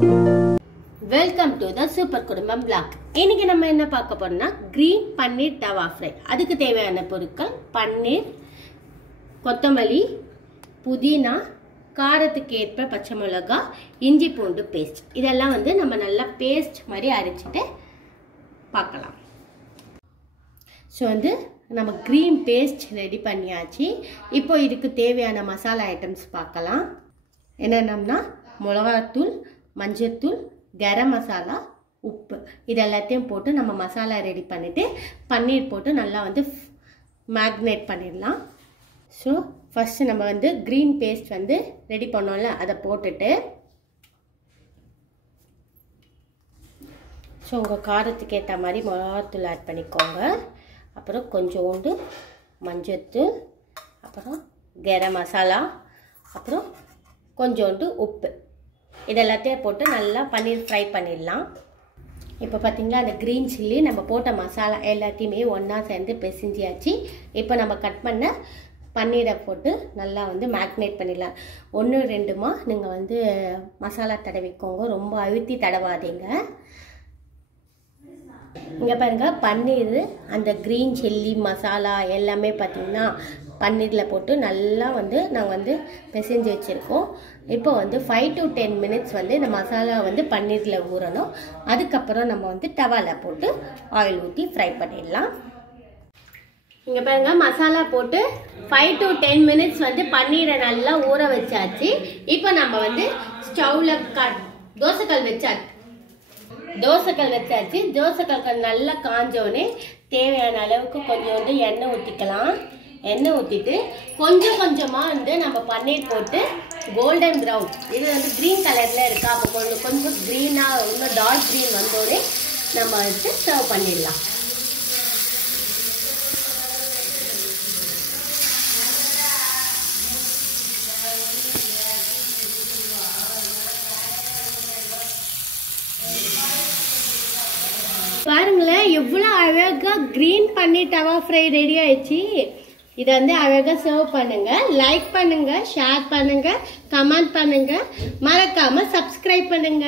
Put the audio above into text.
Welcome to the super குடும்பம் vlog. இன்னைக்கு நம்ம என்ன பார்க்க போறோம்னா கிரீன் பன்னீர் தவா ஃப்ரை. அதுக்கு தேவையான பொருட்கள் பன்னீர், கொத்தமல்லி, புதினா, காரத்துக்கு ஏற்ப பச்சை மிளகாய், இஞ்சி பூண்டு பேஸ்ட். இதெல்லாம் நம்ம நல்லா பேஸ்ட் மாதிரி அரைச்சிட்டு பார்க்கலாம். ஸோ நம்ம கிரீன் பேஸ்ட் ரெடி பண்ணியாச்சு. இப்போ இதுக்கு தேவையான மசாலா ஐட்டம்ஸ் பார்க்கலாம். என்னென்னா மிளகாத்தூள், மஞ்சத்தூள், கரம் மசாலா, உப்பு, இது எல்லாத்தையும் போட்டு நம்ம மசாலா ரெடி பண்ணிவிட்டு பன்னீர் போட்டு நல்லா மேக்னேட் பண்ணிடலாம். ஸோ ஃபஸ்ட்டு நம்ம க்ரீன் பேஸ்ட் ரெடி பண்ணோம்ல, அதை போட்டுட்டு ஸோ உங்கள் காரத்துக்கு ஏற்ற மாதிரி மிளகாத்தூள் ஆட் பண்ணிக்கோங்க. அப்புறம் கொஞ்சோண்டு மஞ்சத்தூள், அப்புறம் கரம் மசாலா, அப்புறம் கொஞ்சோண்டு உப்பு, இதெல்லாத்தையும் போட்டு நல்லா பன்னீர் ஃப்ரை பண்ணிடலாம். இப்போ பார்த்தீங்களா, அந்த க்ரீன் சில்லி நம்ம போட்ட மசாலா எல்லாத்தையுமே ஒன்றா சேர்ந்து பிசைஞ்சியாச்சு. இப்போ நம்ம கட் பண்ண பன்னீரை போட்டு நல்லா மேக்னேட் பண்ணிடலாம். 1-2மா நீங்கள் மசாலா தடவிக்கோங்க, ரொம்ப அழுத்தி தடவாதீங்க. இங்கே பாருங்கள், பன்னீர் அந்த க்ரீன் சில்லி மசாலா எல்லாமே பார்த்திங்கன்னா பன்னீரில் போட்டு நல்லா நாங்கள் பிசைஞ்சு வச்சுருக்கோம். இப்போ 5 to 10 minutes இந்த மசாலா பன்னீரில் ஊறணும். அதுக்கப்புறம் நம்ம தவாவில் போட்டு ஆயில் ஊற்றி ஃப்ரை பண்ணிடலாம். இங்கே பாருங்கள், மசாலா போட்டு 5 to 10 minutes பன்னீரை நல்லா ஊற வச்சாச்சு. இப்போ நம்ம ஸ்டவ்வில் தோசைக்கல் வச்சாச்சு. தோசைக்கல் நல்லா காஞ்சோடனே தேவையான அளவுக்கு கொஞ்சோண்டு எண்ணெய் ஊற்றிக்கலாம். எண்ணெய் ஊற்றிட்டு கொஞ்சமாக நம்ம பன்னீர் போட்டு கோல்டன் ப்ரௌன், இது க்ரீன் கலரில் இருக்கா, அப்போ கொஞ்சம் க்ரீனாக இன்னும் டார்க் க்ரீன் வந்தோடனே நம்ம சர்வ் பண்ணிடலாம். பாருங்களேன், எவ்வளோ அழகாக க்ரீன் பன்னீர் தவா ஃப்ரை ரெடி ஆயிடுச்சு. இதை அழகாக சர்வ் பண்ணுங்க. லைக் பண்ணுங்க, ஷேர் பண்ணுங்க, கமெண்ட் பண்ணுங்க, மறக்காம சப்ஸ்கிரைப் பண்ணுங்க.